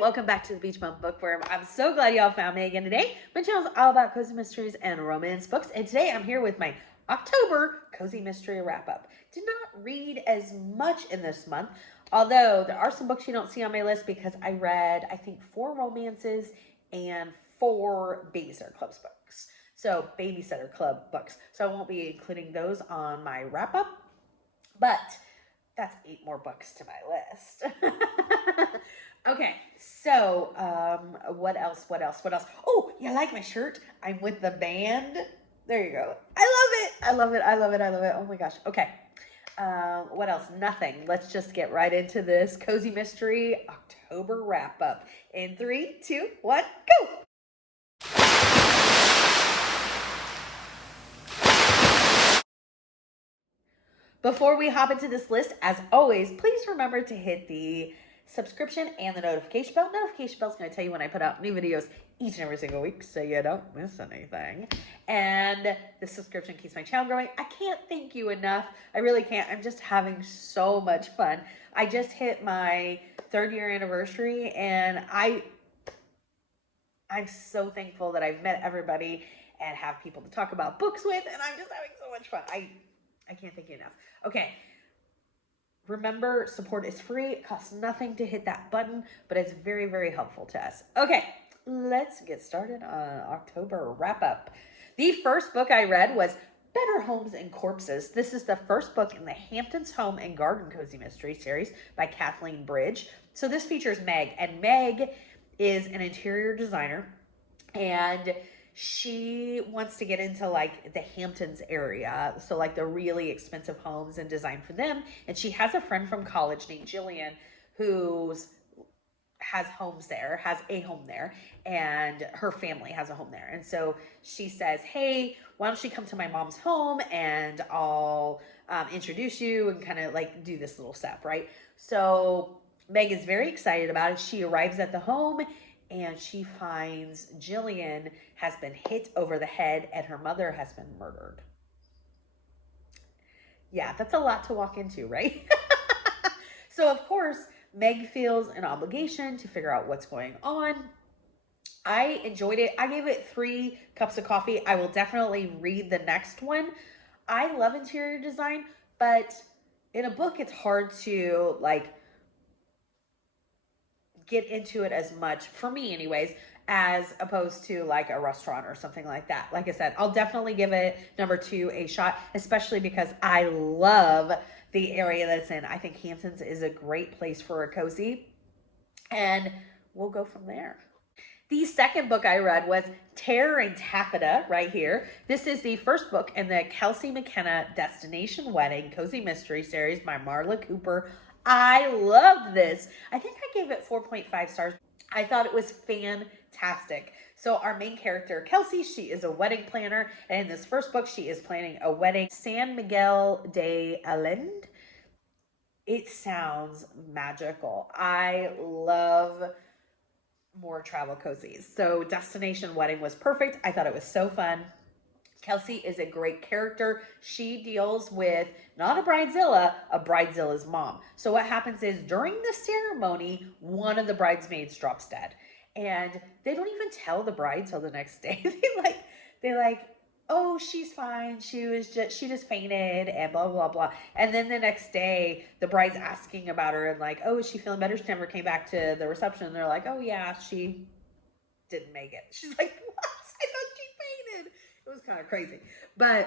welcome back to the Beach Bum Bookworm. I'm so glad y'all found me again today. My channel is all about cozy mysteries and romance books, and today I'm here with my October cozy mystery wrap-up. Did not read as much in this month, although there are some books you don't see on my list because I read, I think, 4 romances and 4 Babysitter Club books. So, Babysitter Club books. So I won't be including those on my wrap-up, but that's 8 more books to my list. Okay, so what else? Oh, you like my shirt? I'm with the band. There you go. I love it. Oh my gosh. Okay. What else? Nothing. Let's just get right into this cozy mystery October wrap up. In 3, 2, 1, go. Before we hop into this list, as always, please remember to hit the subscription and the notification bell. Notification bell is going to tell you when I put out new videos each and every single week so you don't miss anything. And the subscription keeps my channel growing. I can't thank you enough. I really can't. I'm just having so much fun. I just hit my 3rd year anniversary and I'm so thankful that I've met everybody and have people to talk about books with, and I'm just having so much fun. I can't thank you enough. Okay. Remember, support is free. It costs nothing to hit that button, but it's very, very helpful to us. Okay, let's get started on October wrap-up. The first book I read was Better Homes and Corpses. This is the first book in the Hamptons Home and Garden Cozy Mystery series by Kathleen Bridge. So this features Meg, and Meg is an interior designer, and she wants to get into like the Hamptons area, so like the really expensive homes and design for them. And she has a friend from college named Jillian who has a home there, and her family has a home there. And so she says, hey, why don't you come to my mom's home and I'll introduce you and kind of like do this little step, right? So Meg is very excited about it. She arrives at the home and she finds Jillian has been hit over the head and her mother has been murdered. Yeah, that's a lot to walk into, right? So, of course, Meg feels an obligation to figure out what's going on. I enjoyed it. I gave it 3 cups of coffee. I will definitely read the next one. I love interior design, but in a book, it's hard to, like, get into it as much, for me anyways, as opposed to like a restaurant or something like that. Like I said, I'll definitely give it number 2 a shot, especially because I love the area that's in. I think Hamptons is a great place for a cozy, and we'll go from there. The second book I read was Terror and Taffeta, right here. This is the first book in the Kelsey McKenna Destination Wedding Cozy Mystery series by Marla Cooper. I loved this. I think I gave it 4.5 stars. I thought it was fantastic. So our main character, Kelsey, she is a wedding planner. And in this first book, she is planning a wedding in San Miguel de Allende. It sounds magical. I love more travel cozies. So Destination Wedding was perfect. I thought it was so fun. Kelsey is a great character. She deals with not a bridezilla, a bridezilla's mom. So what happens is during the ceremony, one of the bridesmaids drops dead. And they don't even tell the bride till the next day. they like, oh, she's fine. She just fainted and blah, blah, blah. And then the next day, the bride's asking about her and like, oh, is she feeling better? She never came back to the reception. And they're like, oh yeah, she didn't make it. She's like, what? I thought she fainted. It was kind of crazy. But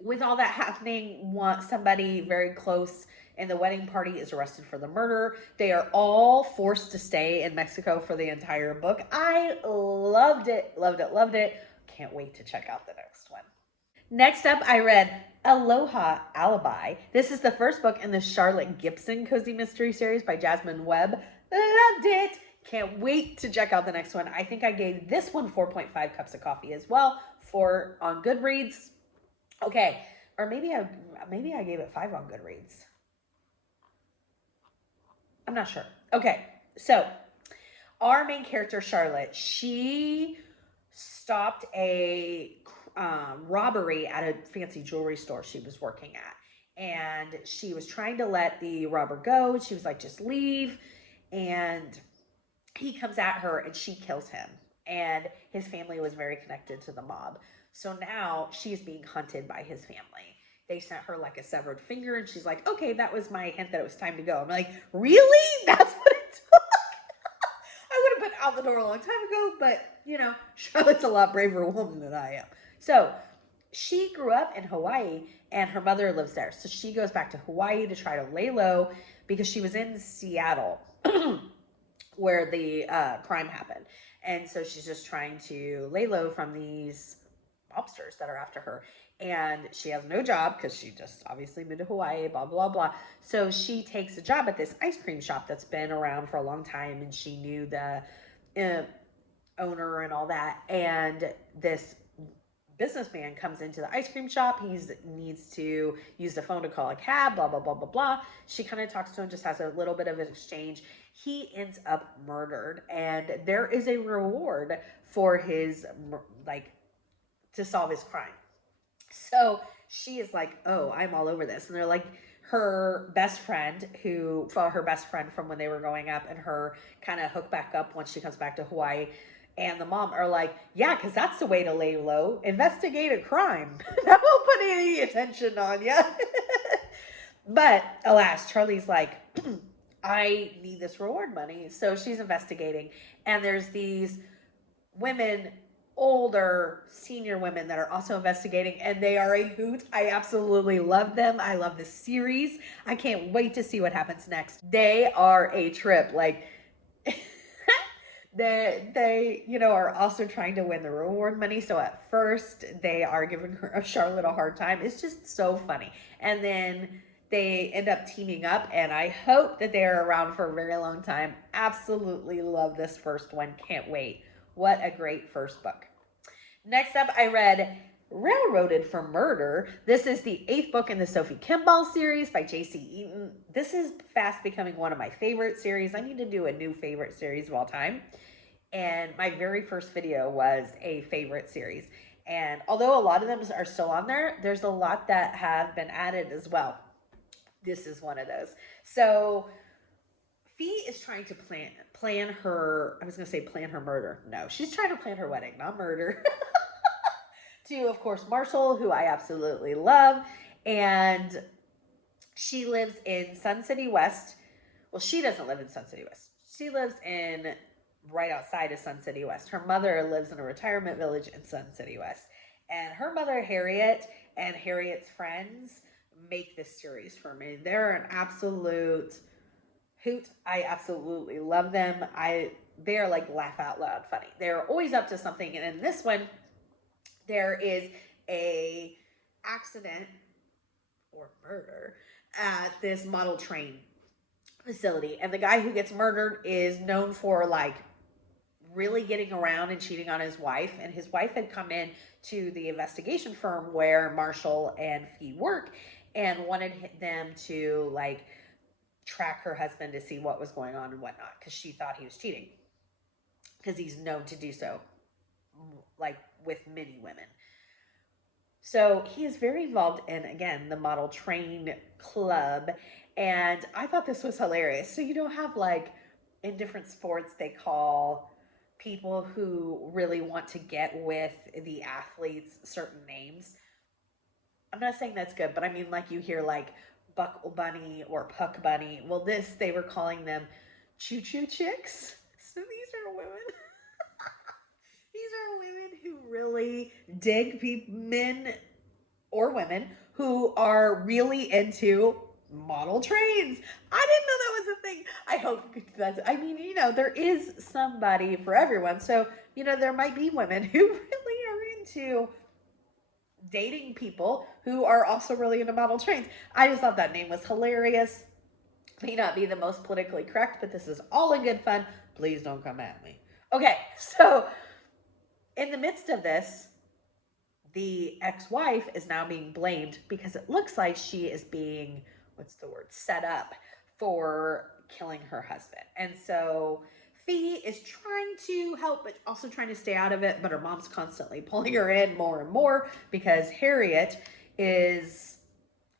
with all that happening, somebody very close in the wedding party is arrested for the murder. They are all forced to stay in Mexico for the entire book. I loved it. Can't wait to check out the next one. Next up, I read Aloha Alibi. This is the first book in the Charlotte Gibson Cozy Mystery series by Jasmine Webb. Loved it. Can't wait to check out the next one. I think I gave this one 4.5 cups of coffee as well on Goodreads. Okay, or maybe I gave it 5 on Goodreads. I'm not sure. Okay, so our main character, Charlotte, she stopped a robbery at a fancy jewelry store she was working at. And she was trying to let the robber go. She was like, just leave. And he comes at her and she kills him. And his family was very connected to the mob. So now she's being hunted by his family. They sent her like a severed finger, and she's like, okay, that was my hint that it was time to go. I'm like, really? That's what it took? I would have been out the door a long time ago, but you know, Charlotte's a lot braver woman than I am. So she grew up in Hawaii and her mother lives there. So she goes back to Hawaii to try to lay low because she was in Seattle where the crime happened. And so she's just trying to lay low from these mobsters that are after her. And she has no job because she just obviously moved to Hawaii, blah, blah, blah. So she takes a job at this ice cream shop that's been around for a long time. And she knew the owner and all that. And this businessman comes into the ice cream shop. He needs to use the phone to call a cab, blah, blah, blah, blah, blah. She kind of talks to him, just has a little bit of an exchange. He ends up murdered, and there is a reward for his, like, to solve his crime. So she is like, oh, I'm all over this. And they're like, her best friend from when they were growing up, and her kind of hook back up once she comes back to Hawaii. And the mom are like, yeah, because that's the way to lay low. Investigate a crime. That won't put any attention on you. But alas, Charlie's like, I need this reward money. So she's investigating. And there's these women, older senior women, that are also investigating. And they are a hoot. I absolutely love them. I love this series. I can't wait to see what happens next. They are a trip. Like, they you know, are also trying to win the reward money. So at first they are giving Charlotte a hard time. It's just so funny. And then they end up teaming up, and I hope that they're around for a very long time. Absolutely love this first one. Can't wait. What a great first book. Next up, I read Railroaded for Murder. This is the 8th book in the Sophie Kimball series by J.C. Eaton. This is fast becoming one of my favorite series. I need to do a new favorite series of all time. And my very first video was a favorite series. And although a lot of them are still on there, there's a lot that have been added as well. This is one of those. So Fee is trying to plan her, I was going to say plan her murder. No, she's trying to plan her wedding, not murder. To, of course, Marshall, who I absolutely love. And she lives in Sun City West. Well, she doesn't live in Sun City West. She lives in right outside of Sun City West. Her mother lives in a retirement village in Sun City West. And her mother, Harriet, and Harriet's friends make this series for me. They're an absolute hoot. I absolutely love them. They're like laugh out loud funny. They're always up to something. And in this one, there is a accident or murder at this model train facility. And the guy who gets murdered is known for like really getting around and cheating on his wife. And his wife had come in to the investigation firm where Marshall and Fee work and wanted them to like track her husband to see what was going on and whatnot, because she thought he was cheating, because he's known to do so, like with many women. So he is very involved in, again, the model train club. And I thought this was hilarious. So you don't have like in different sports, they call people who really want to get with the athletes certain names. I'm not saying that's good, but I mean, like you hear like Buckle Bunny or Puck Bunny. Well, they were calling them Choo Choo Chicks. So these are women. These are women who really dig men or women who are really into model trains. I didn't know that was a thing. I hope I mean, you know, there is somebody for everyone. So, you know, there might be women who really are into dating people who are also really into model trains. I just thought that name was hilarious. May not be the most politically correct, but this is all in good fun. Please don't come at me. Okay, so in the midst of this, the ex-wife is now being blamed because it looks like she is being, set up for killing her husband. And so Fee is trying to help, but also trying to stay out of it. But her mom's constantly pulling her in more and more because Harriet is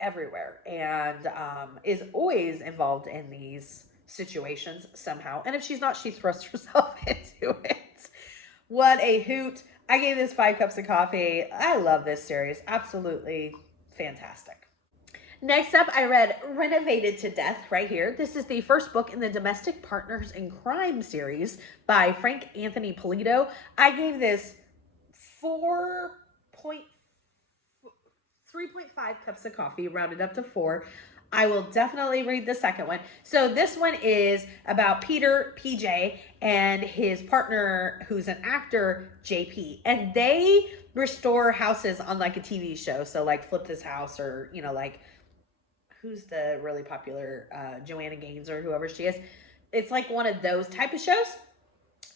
everywhere and is always involved in these situations somehow. And if she's not, she thrusts herself into it. What a hoot. I gave this 5 cups of coffee. I love this series. Absolutely fantastic. Next up, I read Renovated to Death right here. This is the first book in the Domestic Partners in Crime series by Frank Anthony Polito. I gave this 3.5 cups of coffee, rounded up to 4. I will definitely read the second one. So this one is about Peter, PJ, and his partner, who's an actor, JP. And they restore houses on like a TV show. So like Flip This House, or, you know, like, who's the really popular Joanna Gaines or whoever she is. It's like one of those type of shows.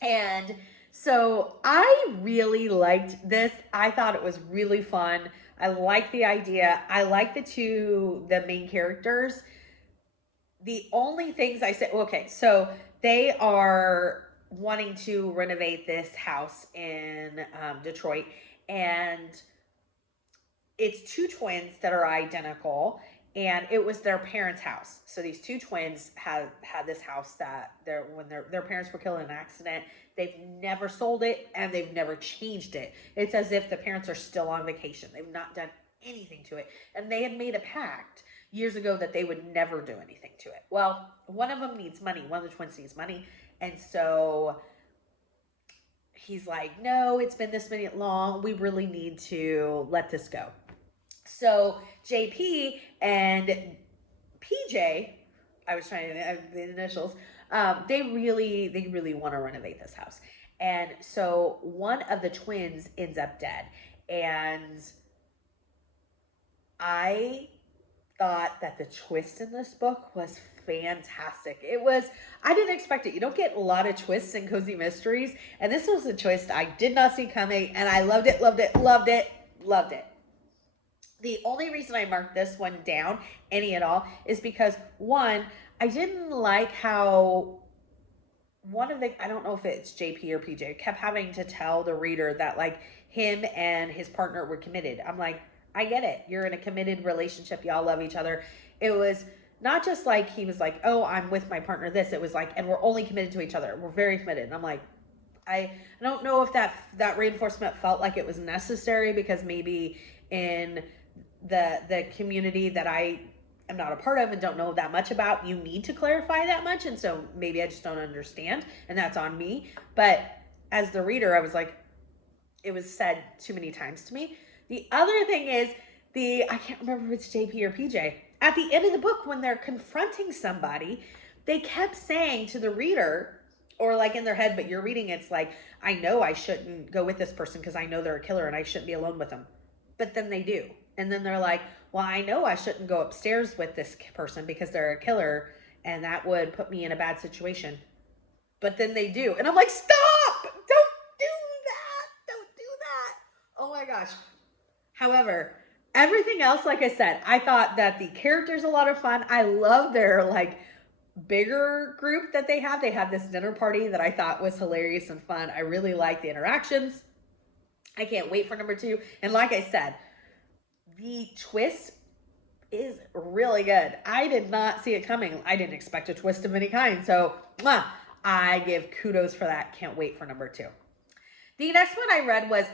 And so I really liked this. I thought it was really fun. I like the idea. I like the main characters. The only things I said, okay, so they are wanting to renovate this house in Detroit, and it's 2 twins that are identical, and it was their parents' house. So these 2 twins had this house that when their parents were killed in an accident. They've never sold it, and they've never changed it. It's as if the parents are still on vacation. They've not done anything to it. And they had made a pact years ago that they would never do anything to it. Well, one of them needs money. One of the twins needs money. And so he's like, no, it's been this minute long. We really need to let this go. So JP and PJ, I was trying to, the initials, they really want to renovate this house. And so one of the twins ends up dead. And I thought that the twist in this book was fantastic. I didn't expect it. You don't get a lot of twists in cozy mysteries. And this was a twist I did not see coming. And I loved it, loved it, loved it, loved it. The only reason I marked this one down, any at all, is because, one, I didn't like how I don't know if it's JP or PJ, kept having to tell the reader that like him and his partner were committed. I'm like, I get it. You're in a committed relationship. Y'all love each other. It was not just like he was like, oh, I'm with my partner this. It was like, and we're only committed to each other. We're very committed. And I'm like, I don't know if that reinforcement felt like it was necessary, because maybe in the community that I am not a part of and don't know that much about, you need to clarify that much. And so maybe I just don't understand, and that's on me. But as the reader, I was like, it was said too many times to me. The other thing is I can't remember if it's JP or PJ. At the end of the book, when they're confronting somebody, they kept saying to the reader, or like in their head, but you're reading, it's like, I know I shouldn't go with this person because I know they're a killer and I shouldn't be alone with them. But then they do. And then they're like, well, I know I shouldn't go upstairs with this person because they're a killer and that would put me in a bad situation. But then they do. And I'm like, stop! Don't do that! Don't do that! Oh my gosh. However, everything else, like I said, I thought that the characters a lot of fun. I love their like bigger group that they have. They had this dinner party that I thought was hilarious and fun. I really like the interactions. I can't wait for number 2. And like I said, the twist is really good. I did not see it coming. I didn't expect a twist of any kind. So I give kudos for that. Can't wait for number 2. The next one I read was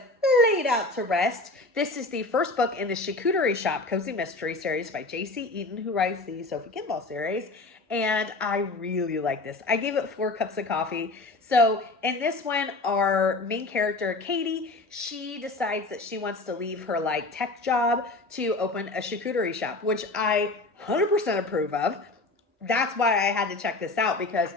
Laid Out to Rest. This is the first book in the Charcuterie Shop Cozy Mystery series by J.C. Eaton, who writes the Sophie Kimball series. And I really like this. I gave it 4 cups of coffee. So in this one, our main character, Katie, she decides that she wants to leave her like tech job to open a charcuterie shop, which I 100% approve of. That's why I had to check this out, because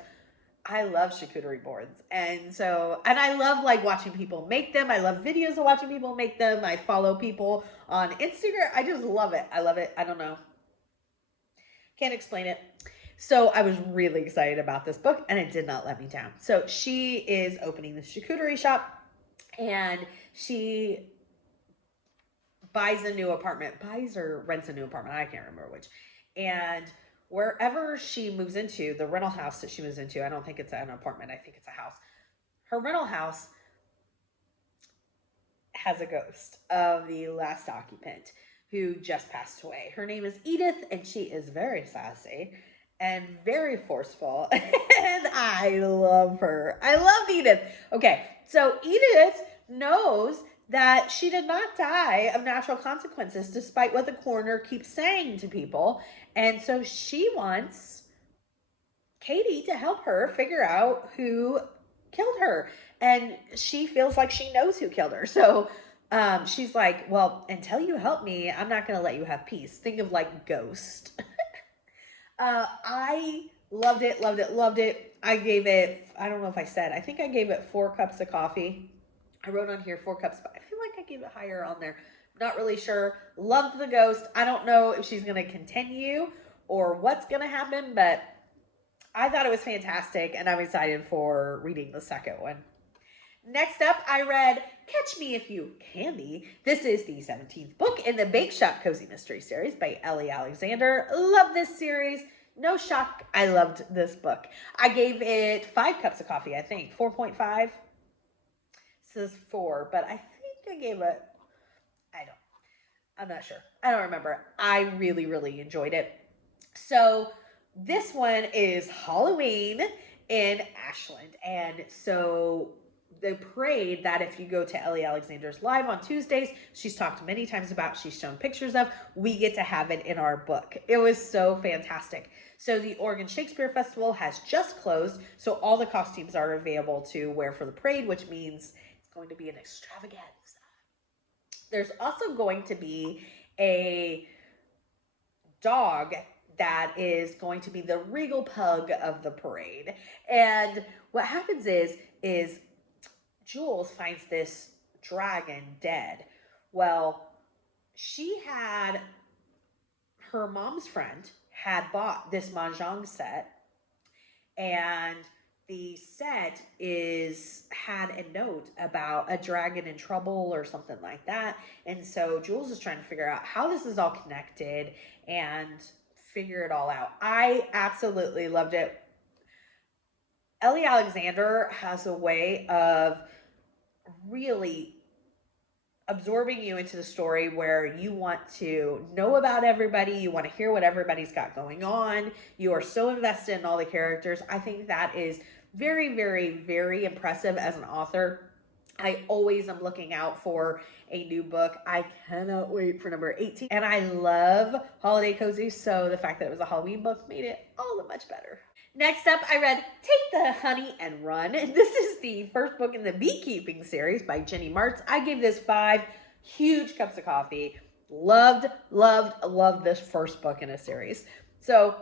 I love charcuterie boards. And I love like watching people make them. I love videos of watching people make them. I follow people on Instagram. I just love it. I love it. I don't know. Can't explain it. So I was really excited about this book, and it did not let me down. So she is opening the charcuterie shop, and she buys or rents a new apartment. I can't remember which. And wherever she moves into, the rental house that she moves into, I don't think it's an apartment. I think it's a house. Her rental house has a ghost of the last occupant who just passed away. Her name is Edith, and she is very sassy. and very forceful. And I love her. I love Edith. Okay, so Edith knows that she did not die of natural consequences, despite what the coroner keeps saying to people. And so she wants Katie to help her figure out who killed her. And she feels like she knows who killed her. So she's like, well, until you help me, I'm not going to let you have peace. Think of like Ghost. I loved it, loved it, loved it. I gave it, I don't know if I said, I think I gave it 4 cups of coffee. I wrote on here 4 cups, but I feel like I gave it higher on there. Not really sure. Loved the Ghost. I don't know if she's going to continue or what's going to happen, but I thought it was fantastic, and I'm excited for reading the second one. Next up, I read Catch Me If You Candy. This is the 17th book in the Bake Shop Cozy Mystery Series by Ellie Alexander. Love this series. No shock, I loved this book. I gave it 5 cups of coffee, I think. 4.5. It says 4, but I think I gave it, I'm not sure. I don't remember. I really, really enjoyed it. So this one is Halloween in Ashland. And so the parade that if you go to Ellie Alexander's live on Tuesdays, she's talked many times about, she's shown pictures of, we get to have it in our book. It was so fantastic. So the Oregon Shakespeare Festival has just closed, so all the costumes are available to wear for the parade, which means it's going to be an extravaganza. There's also going to be a dog that is going to be the regal pug of the parade. And what happens is Jules finds this dragon dead. Well, her mom's friend had bought this mahjong set, and the set had a note about a dragon in trouble or something like that. And so Jules is trying to figure out how this is all connected and figure it all out. I absolutely loved it. Ellie Alexander has a way of really absorbing you into the story where you want to know about everybody, you want to hear what everybody's got going on, you are so invested in all the characters. I think that is very, very, very impressive as an author. I always am looking out for a new book. I cannot wait for number 18. And I love holiday cozy, so the fact that it was a Halloween book made it all the much better. Next up, I read Take the Honey and Run. This is the first book in the Beekeeping series by Jenny Martz. I gave this 5 huge cups of coffee. Loved, loved, loved this first book in a series. So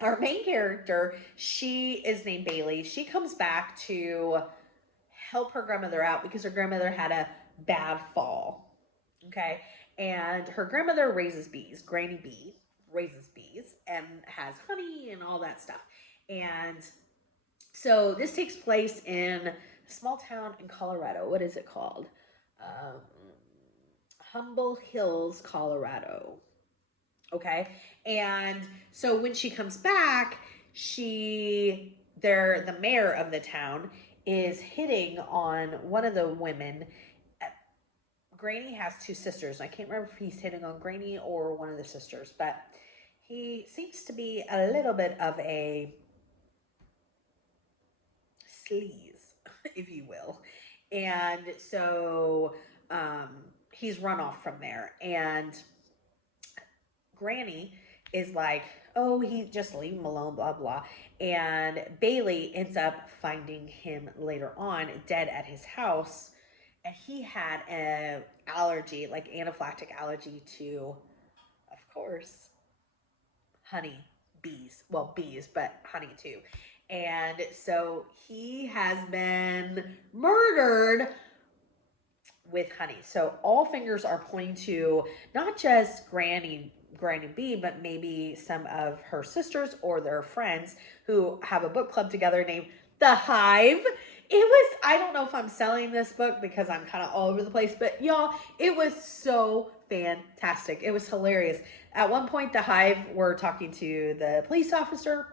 our main character, she is named Bailey. She comes back to help her grandmother out because her grandmother had a bad fall. Okay. And her grandmother raises bees. Granny Bee raises bees and has honey and all that stuff. And so this takes place in a small town in Colorado. What is it called? Humble Hills, Colorado. Okay. And so when she comes back, the mayor of the town is hitting on one of the women. Granny has 2 sisters. I can't remember if he's hitting on Granny or one of the sisters, but he seems to be a little bit of a sleaze, if you will. And so he's run off from there. And Granny is like, oh, he just leave him alone, blah, blah. And Bailey ends up finding him later on dead at his house. And he had an allergy, like anaphylactic allergy to, of course, honey, bees. Well, bees, but honey too. And so he has been murdered with honey. So all fingers are pointing to not just Granny B, but maybe some of her sisters or their friends who have a book club together named The Hive. I don't know if I'm selling this book because I'm kind of all over the place, but y'all, it was so fantastic. It was hilarious. At one point, The Hive were talking to the police officer,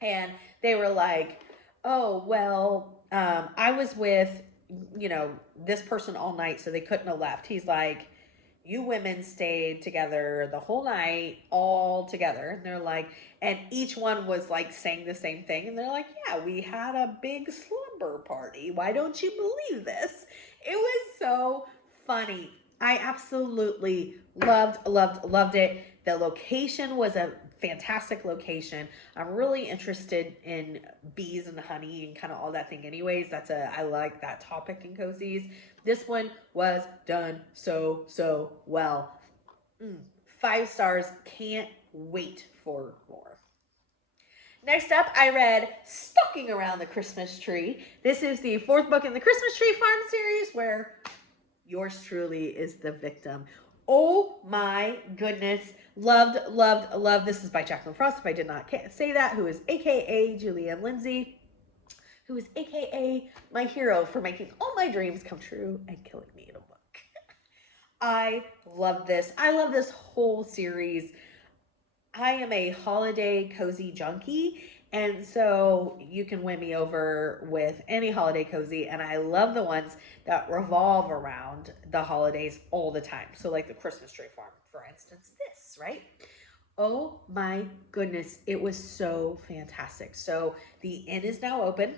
and they were like, oh, well, I was with, this person all night, so they couldn't have left. He's like, you women stayed together the whole night, all together. And they're like, and each one was like saying the same thing. And they're like, yeah, we had a big slumber party. Why don't you believe this? It was so funny. I absolutely loved it. The location was a fantastic location. I'm really interested in bees and honey and kind of all that thing anyways. I like that topic in Cozies. This one was done so well. 5 stars. Can't wait for more. Next up, I read Stalking Around the Christmas Tree. This is the 4th book in the Christmas Tree Farm series where yours truly is the victim. Oh my goodness. Loved. This is by Jacqueline Frost, if I did not say that, who is AKA Julianne Lindsay, who is AKA my hero for making all my dreams come true and killing me in a book. I love this. I love this whole series. I am a holiday cozy junkie, and so you can win me over with any holiday cozy, and I love the ones that revolve around the holidays all the time. So like the Christmas Tree Farm, for instance, this, right? Oh my goodness, it was so fantastic. So the inn is now open,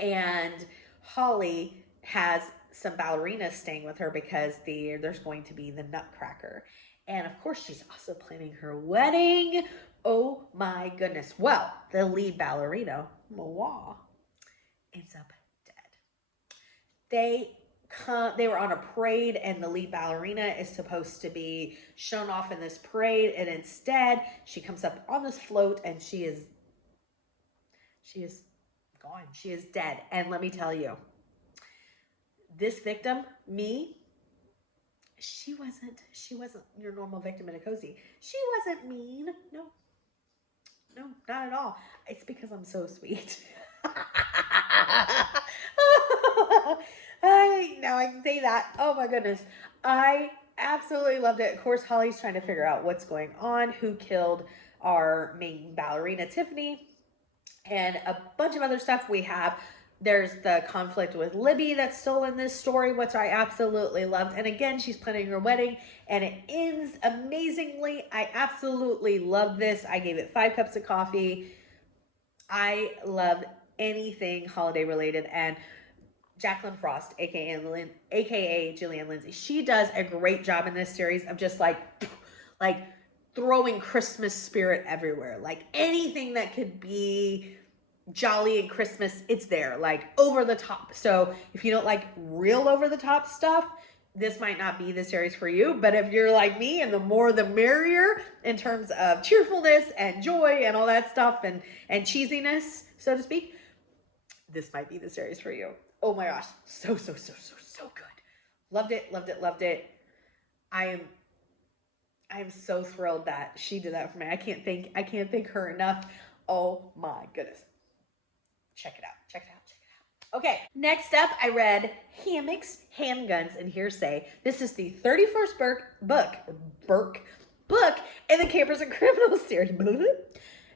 and Holly has some ballerinas staying with her because there's going to be the Nutcracker. And of course, she's also planning her wedding. Oh my goodness. Well, the lead ballerina, Moa, ends up dead. They were on a parade, and the lead ballerina is supposed to be shown off in this parade, and instead she comes up on this float and she is gone. She is dead. And let me tell you, this victim, me, she wasn't your normal victim in a cozy. She wasn't mean. No, not at all. It's because I'm so sweet. Now I can say that. Oh my goodness. I absolutely loved it. Of course, Holly's trying to figure out what's going on, who killed our main ballerina, Tiffany, and a bunch of other stuff. There's the conflict with Libby that's still in this story, which I absolutely loved. And again, she's planning her wedding, and it ends amazingly. I absolutely love this. I gave it 5 cups of coffee. I love anything holiday related. And Jacqueline Frost, aka Julianne Lindsay, she does a great job in this series of just like throwing Christmas spirit everywhere. Like anything that could be jolly and Christmas, it's there, like over the top. So if you don't like real over the top stuff, this might not be the series for you. But if you're like me, and the more the merrier in terms of cheerfulness and joy and all that stuff and cheesiness, so to speak, this might be the series for you. Oh my gosh, so good. Loved it. I am so thrilled that she did that for me. I can't thank her enough. Oh my goodness. Check it out. Okay, next up, I read Hammocks, Handguns, and Hearsay. This is the 31st book in the Campers and Criminals series.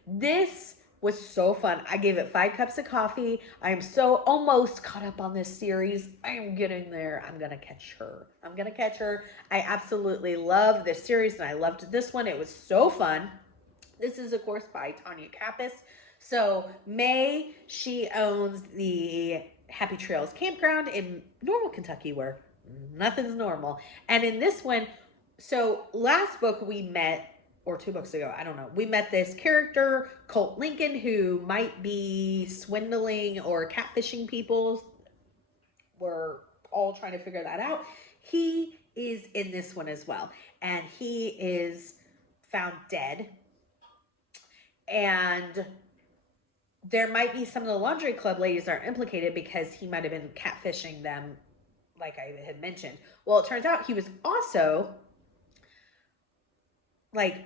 This was so fun. I gave it 5 cups of coffee. I am so almost caught up on this series. I am getting there. I'm going to catch her. I absolutely love this series, and I loved this one. It was so fun. This is, of course, by Tanya Kappas. So May, she owns the Happy Trails Campground in Normal, Kentucky, where nothing's normal. And in this one, so last book we met, or 2 books ago, I don't know, we met this character, Colt Lincoln, who might be swindling or catfishing people. We're all trying to figure that out. He is in this one as well, and he is found dead. And there might be some of the laundry club ladies that are implicated because he might have been catfishing them, like I had mentioned. Well, it turns out he was also like,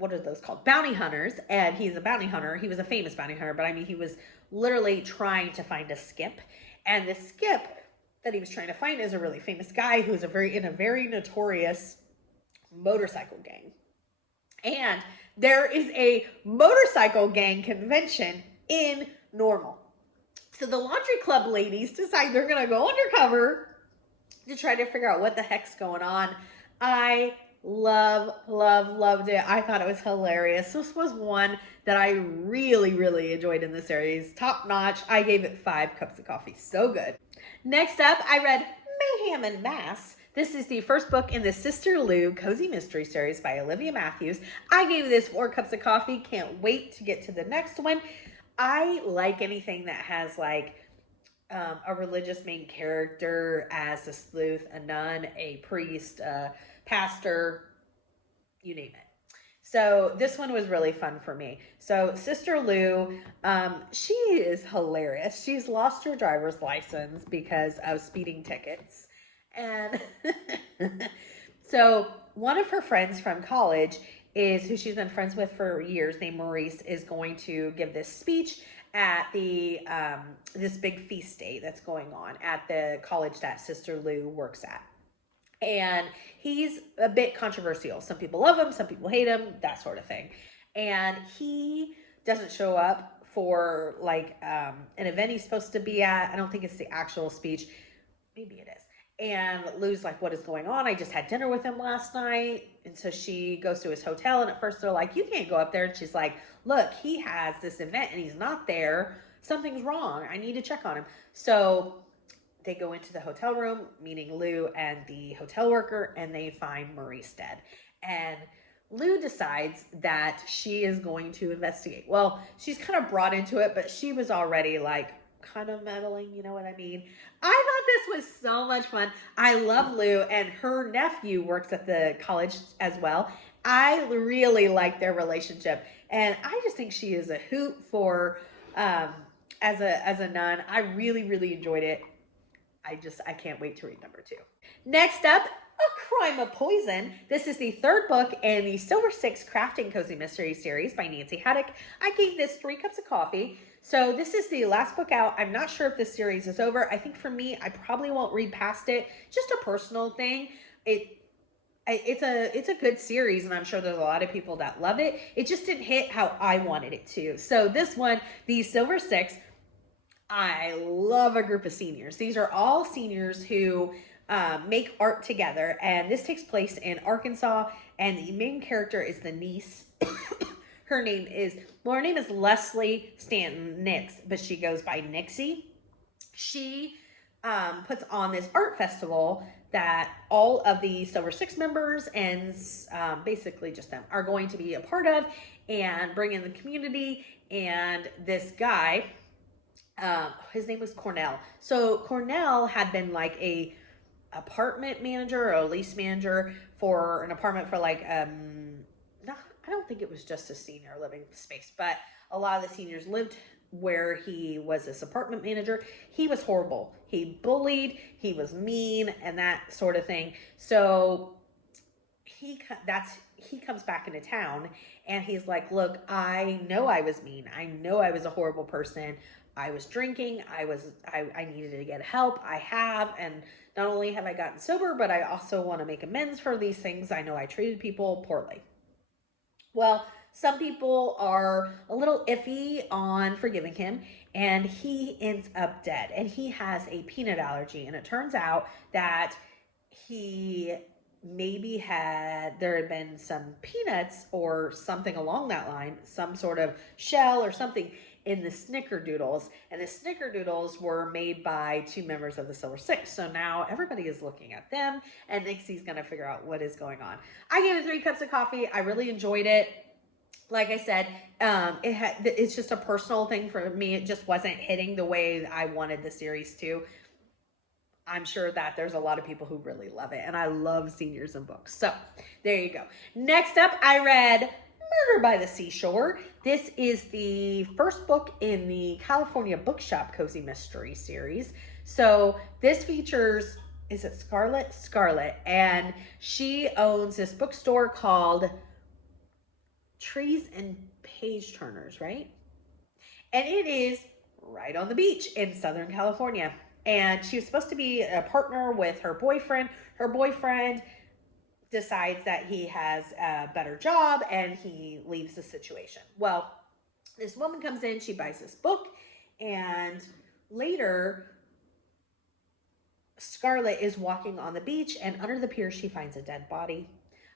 what are those called? Bounty hunters. And he's a bounty hunter. He was a famous bounty hunter, but I mean, he was literally trying to find a skip. And the skip that he was trying to find is a really famous guy who's in a very notorious motorcycle gang. And there is a motorcycle gang convention in Normal. So the laundry club ladies decide they're going to go undercover to try to figure out what the heck's going on. I loved it. I thought it was hilarious. This was one that I really enjoyed in the series. Top notch. I gave it 5 cups of coffee. So good. Next up, I read Mayhem and Mass. This is the first book in the Sister Lou Cozy Mystery Series by Olivia Matthews. I gave this 4 cups of coffee. Can't wait to get to the next one. I like anything that has like a religious main character as a sleuth, a nun, a priest, a pastor, you name it. So this one was really fun for me. So Sister Lou, she is hilarious. She's lost her driver's license because of speeding tickets. And so one of her friends from college is who she's been friends with for years, named Maurice, is going to give this speech at the this big feast day that's going on at the college that Sister Lou works at. And he's a bit controversial. Some people love him, some people hate him, that sort of thing. And he doesn't show up for like an event he's supposed to be at. I don't think it's the actual speech. Maybe it is. And Lou's like, what is going on? I just had dinner with him last night. And so she goes to his hotel, and at first they're like, you can't go up there. And she's like, look, he has this event and he's not there. Something's wrong. I need to check on him. So they go into the hotel room, meeting Lou and the hotel worker, and they find Maurice dead. And Lou decides that she is going to investigate. Well, she's kind of brought into it, but she was already like kind of meddling, you know what I mean? I thought this was so much fun. I love Lou, and her nephew works at the college as well. I really like their relationship, and I just think she is a hoot for as a nun. I really enjoyed it. I can't wait to read number 2. Next up, A Crime of Poison. This is the 3rd book in the Silver Six Crafting Cozy Mystery Series by Nancy Haddock. I gave this 3 cups of coffee. So this is the last book out. I'm not sure if this series is over. I think for me, I probably won't read past it. Just a personal thing. It's a good series, and I'm sure there's a lot of people that love it. It just didn't hit how I wanted it to. So this one, the Silver Six, I love a group of seniors. These are all seniors who make art together, and this takes place in Arkansas, and the main character is the niece. her name is Leslie Stanton Nix, but she goes by Nixie. She puts on this art festival that all of the Silver Six members and basically just them are going to be a part of and bring in the community. And this guy, his name was Cornell. So Cornell had been like a apartment manager or a lease manager for an apartment for like no, I don't think it was just a senior living space, but a lot of the seniors lived where he was this apartment manager. He was horrible. He bullied, he was mean, and that sort of thing. So he comes back into town, and he's like, look, I know I was mean. I know I was a horrible person. I was drinking. I needed to get help. I have, and not only have I gotten sober, but I also want to make amends for these things. I know I treated people poorly. Well, some people are a little iffy on forgiving him, and he ends up dead, and he has a peanut allergy. And it turns out that there had been some peanuts or something along that line, some sort of shell or something in the snickerdoodles, and the snickerdoodles were made by 2 members of the Silver Six. So now everybody is looking at them, and Nixie's gonna figure out what is going on. I gave it 3 cups of coffee. I really enjoyed it. Like I said, it's just a personal thing for me. It just wasn't hitting the way I wanted the series to. I'm sure that there's a lot of people who really love it, and I love seniors and books. So there you go. Next up, I read Murder by the Seashore. This is the first book in the California Bookshop Cozy Mystery series. So this features, is it Scarlett? Scarlett. And she owns this bookstore called Trees and Page Turners, right? And it is right on the beach in Southern California. And she was supposed to be a partner with her boyfriend. Her boyfriend decides that he has a better job, and he leaves the situation. Well, this woman comes in, she buys this book, and later Scarlett is walking on the beach, and under the pier, she finds a dead body.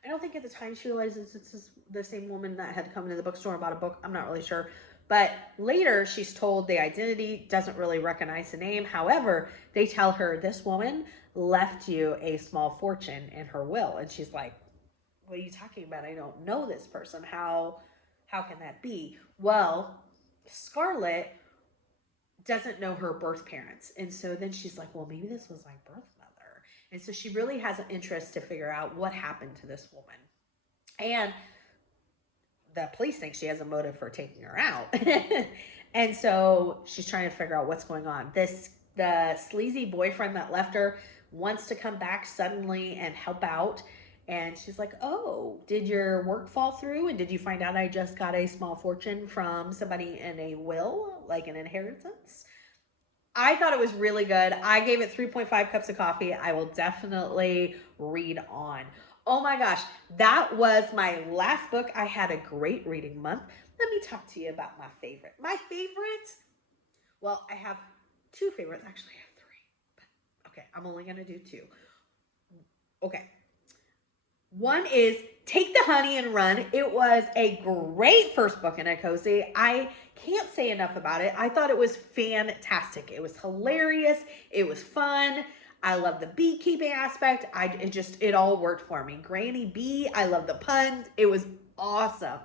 I don't think at the time she realizes it's the same woman that had come into the bookstore and bought a book. I'm not really sure. But later, she's told the identity, doesn't really recognize the name. However, they tell her, this woman left you a small fortune in her will. And she's like, what are you talking about? I don't know this person. How can that be? Well, Scarlett doesn't know her birth parents. And so then she's like, well, maybe this was my birth mother. And so she really has an interest to figure out what happened to this woman. And the police think she has a motive for taking her out. And so she's trying to figure out what's going on. The sleazy boyfriend that left her wants to come back suddenly and help out. And she's like, oh, did your work fall through? And did you find out I just got a small fortune from somebody in a will, like an inheritance? I thought it was really good. I gave it 3.5 cups of coffee. I will definitely read on. Oh my gosh, that was my last book. I had a great reading month. Let me talk to you about my favorite. My favorite, well, I have two favorites. Actually, I have three. But okay, I'm only going to do two. Okay. One is Take the Honey and Run. It was a great first book in a cozy. I can't say enough about it. I thought it was fantastic. It was hilarious. It was fun. I love the beekeeping aspect. It all worked for me. Granny Bee, I love the puns. It was awesome.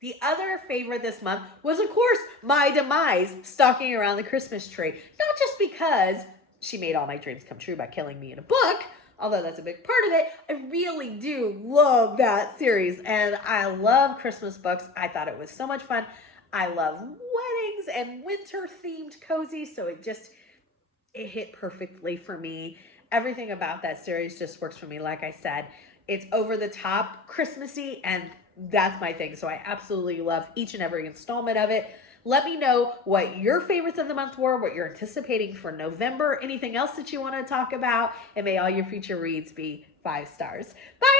The other favorite this month was, of course, My Demise, Stalking Around the Christmas Tree. Not just because she made all my dreams come true by killing me in a book, although that's a big part of it. I really do love that series, and I love Christmas books. I thought it was so much fun. I love weddings and winter-themed cozy, so it hit perfectly for me. Everything about that series just works for me. Like I said, it's over the top Christmassy, and that's my thing. So I absolutely love each and every installment of it. Let me know what your favorites of the month were, what you're anticipating for November, anything else that you want to talk about, and may all your future reads be 5 stars. Bye!